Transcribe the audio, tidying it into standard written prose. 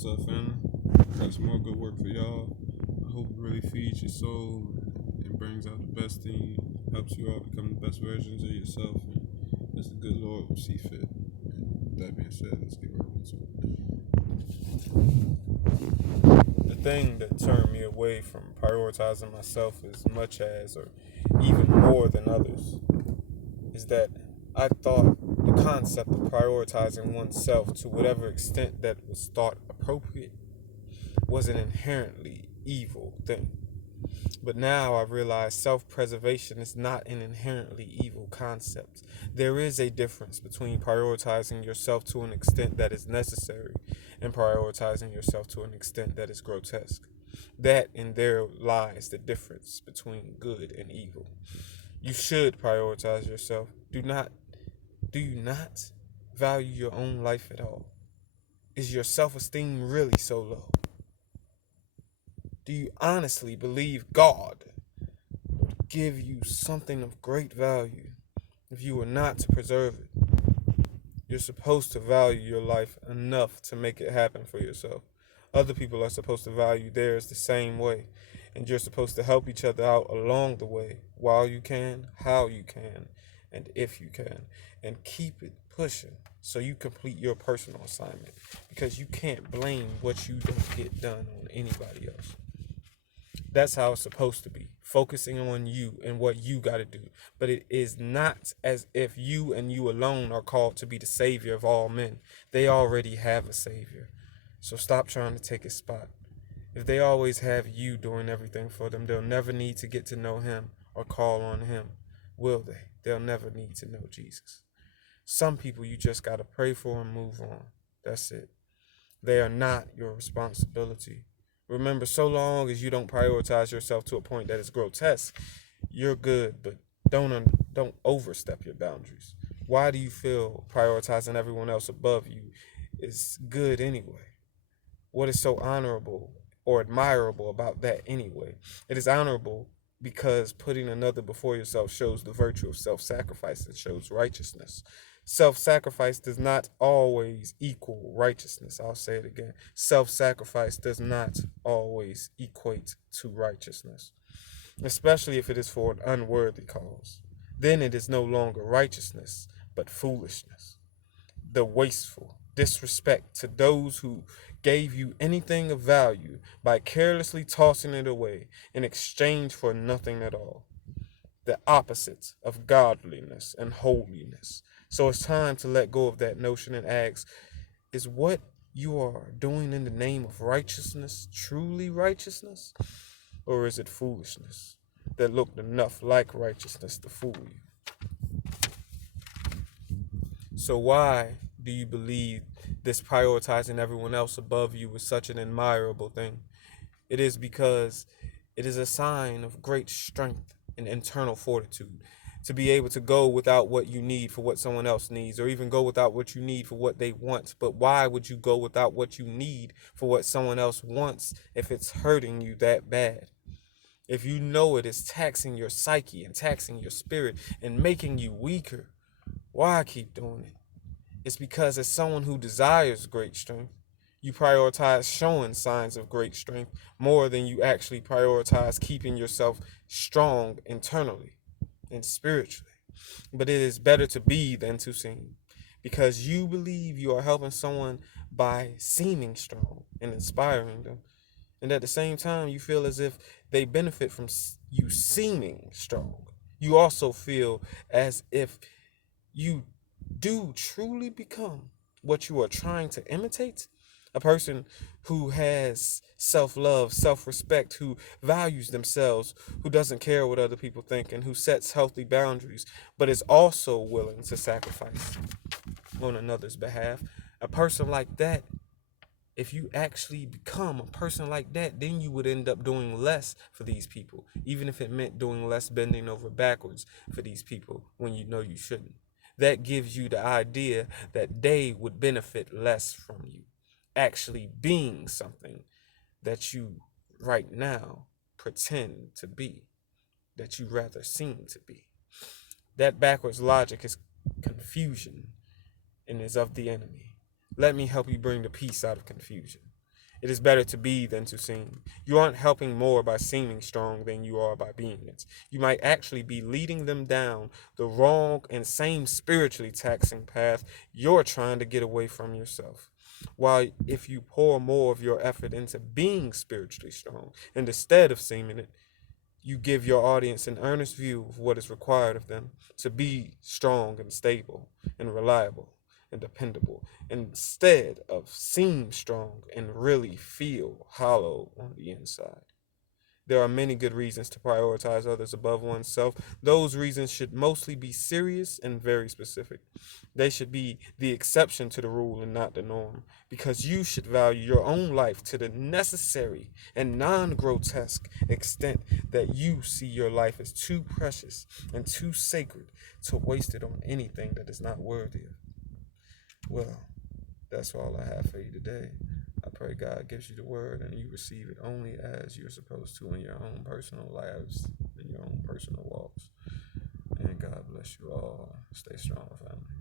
What's up, family? Got some more good work for y'all. I hope it really feeds your soul and brings out the best in you, helps you all become the best versions of yourself, and as the good Lord will see fit. And with that being said, let's get right into it. The thing that turned me away from prioritizing myself as much as, or even more than others, is that I thought the concept of prioritizing oneself to whatever extent that was thought appropriate was an inherently evil thing. But now I realize self-preservation is not an inherently evil concept. There is a difference between prioritizing yourself to an extent that is necessary and prioritizing yourself to an extent that is grotesque. That and there lies the difference between good and evil. You should prioritize yourself. Do you not value your own life at all? Is your self-esteem really so low? Do you honestly believe God would give you something of great value if you were not to preserve it? You're supposed to value your life enough to make it happen for yourself. Other people are supposed to value theirs the same way, and you're supposed to help each other out along the way while you can, how you can, and if you can, and keep it pushing so you complete your personal assignment, because you can't blame what you don't get done on anybody else. That's how it's supposed to be, focusing on you and what you got to do. But it is not as if you and you alone are called to be the savior of all men. They already have a savior. So stop trying to take his spot. If they always have you doing everything for them, they'll never need to get to know him or call on him, will they? They'll never need to know Jesus. Some people you just got to pray for and move on. That's it. They are not your responsibility. Remember, so long as you don't prioritize yourself to a point that is grotesque, you're good, but don't overstep your boundaries. Why do you feel prioritizing everyone else above you is good anyway? What is so honorable or admirable about that anyway? It is honorable because putting another before yourself shows the virtue of self-sacrifice and shows righteousness. Self-sacrifice does not always equal righteousness. I'll say it again. Self-sacrifice does not always equate to righteousness, especially if it is for an unworthy cause. Then it is no longer righteousness, but foolishness. The wasteful disrespect to those who gave you anything of value by carelessly tossing it away in exchange for nothing at all. The opposite of godliness and holiness. So it's time to let go of that notion and ask, is what you are doing in the name of righteousness truly righteousness? Or is it foolishness that looked enough like righteousness to fool you? So why do you believe this prioritizing everyone else above you is such an admirable thing? It is because it is a sign of great strength and internal fortitude to be able to go without what you need for what someone else needs, or even go without what you need for what they want. But why would you go without what you need for what someone else wants if it's hurting you that bad? If you know it is taxing your psyche and taxing your spirit and making you weaker, why keep doing it? It's because as someone who desires great strength, you prioritize showing signs of great strength more than you actually prioritize keeping yourself strong internally and spiritually. But it is better to be than to seem, because you believe you are helping someone by seeming strong and inspiring them. And at the same time, you feel as if they benefit from you seeming strong. You also feel as if you do truly become what you are trying to imitate, a person who has self-love, self-respect, who values themselves, who doesn't care what other people think, and who sets healthy boundaries, but is also willing to sacrifice on another's behalf. A person like that, if you actually become a person like that, then you would end up doing less for these people, even if it meant doing less bending over backwards for these people when you know you shouldn't. That gives you the idea that they would benefit less from you actually being something that you right now pretend to be, that you rather seem to be. That backwards logic is confusion and is of the enemy. Let me help you bring the peace out of confusion. It is better to be than to seem. You aren't helping more by seeming strong than you are by being it. You might actually be leading them down the wrong and same spiritually taxing path you're trying to get away from yourself. While if you pour more of your effort into being spiritually strong, and instead of seeming it, you give your audience an earnest view of what is required of them to be strong and stable and reliable and dependable, instead of seem strong and really feel hollow on the inside. There are many good reasons to prioritize others above oneself. Those reasons should mostly be serious and very specific. They should be the exception to the rule and not the norm, because you should value your own life to the necessary and non grotesque extent that you see your life as too precious and too sacred to waste it on anything that is not worthy of. Well, that's all I have for you today. I pray God gives you the word and you receive it only as you're supposed to in your own personal lives, in your own personal walks. And God bless you all. Stay strong, family.